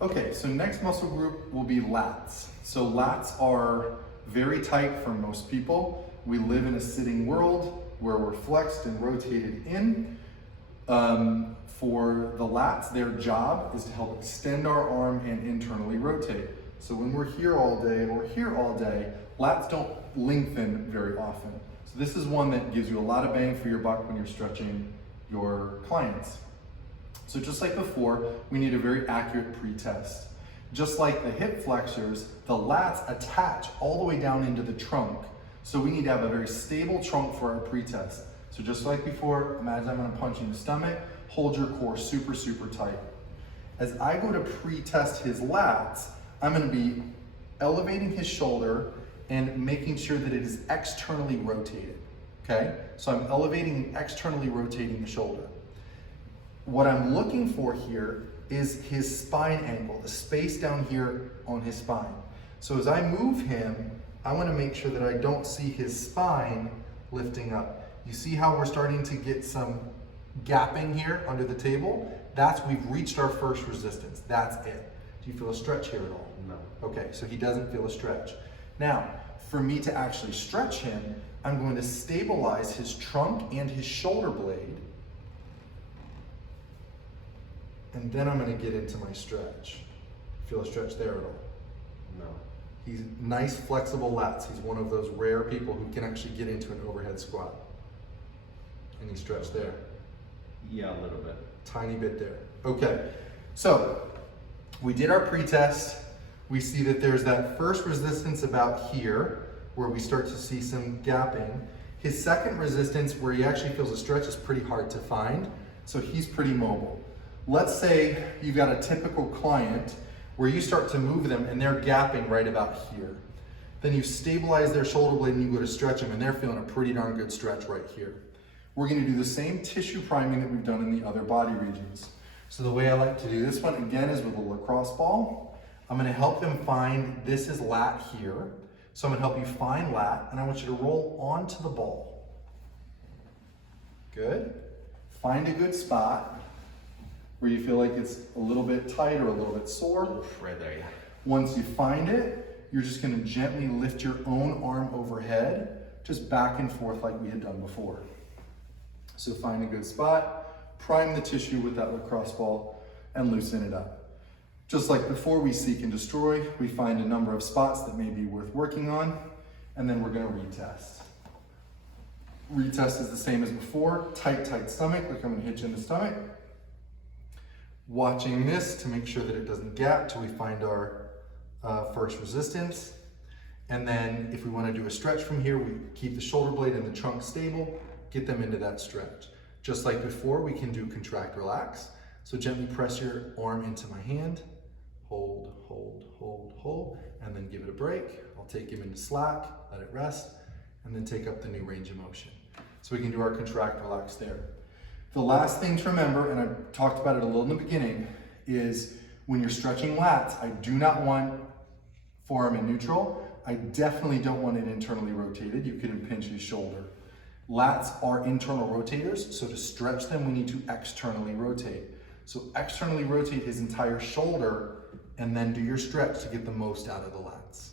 Okay, so next muscle group will be lats. So lats are very tight for most people. We live in a sitting world where we're flexed and rotated in. For the lats, their job is to help extend our arm and internally rotate. So when we're here all day or here all day, lats don't lengthen very often. So this is one that gives you a lot of bang for your buck when you're stretching your clients. So just like before, we need a very accurate pre-test. Just like the hip flexors, the lats attach all the way down into the trunk. So we need to have a very stable trunk for our pre-test. So just like before, imagine I'm gonna punch you in the stomach, hold your core super, super tight. As I go to pre-test his lats, I'm gonna be elevating his shoulder and making sure that it is externally rotated, okay? So I'm elevating and externally rotating the shoulder. What I'm looking for here is his spine angle, the space down here on his spine. So as I move him, I wanna make sure that I don't see his spine lifting up. You see how we're starting to get some gapping here under the table? We've reached our first resistance, that's it. Do you feel a stretch here at all? No. Okay, so he doesn't feel a stretch. Now, for me to actually stretch him, I'm going to stabilize his trunk and his shoulder blade. And then I'm going to get into my stretch. Feel a stretch there at all? No. He's nice, flexible lats. He's one of those rare people who can actually get into an overhead squat. Any stretch there? Yeah, a little bit. Tiny bit there. Okay, so we did our pre-test. We see that there's that first resistance about here where we start to see some gapping. His second resistance where he actually feels a stretch is pretty hard to find, so he's pretty mobile. Let's say you've got a typical client where you start to move them and they're gapping right about here. Then you stabilize their shoulder blade and you go to stretch them and they're feeling a pretty darn good stretch right here. We're gonna do the same tissue priming that we've done in the other body regions. So the way I like to do this one again is with a lacrosse ball. I'm gonna help him find, this is lat here. So I'm gonna help you find lat and I want you to roll onto the ball. Good. Find a good spot where you feel like it's a little bit tight or a little bit sore. Right there, yeah. Once you find it, you're just gonna gently lift your own arm overhead, just back and forth like we had done before. So find a good spot, prime the tissue with that lacrosse ball, and loosen it up. Just like before we seek and destroy, we find a number of spots that may be worth working on, and then we're gonna retest. Retest is the same as before, tight, tight stomach, like I'm gonna hit you in the stomach. Watching this to make sure that it doesn't gap till we find our first resistance. And then if we wanna do a stretch from here, we keep the shoulder blade and the trunk stable, get them into that stretch. Just like before, we can do contract, relax. So gently press your arm into my hand, hold, hold, hold, hold, and then give it a break. I'll take him into slack, let it rest, and then take up the new range of motion. So we can do our contract, relax there. The last thing to remember, and I talked about it a little in the beginning, is when you're stretching lats, I do not want forearm in neutral. I definitely don't want it internally rotated. You could impinge his shoulder. Lats are internal rotators, so to stretch them, we need to externally rotate. So externally rotate his entire shoulder and then do your stretch to get the most out of the lats.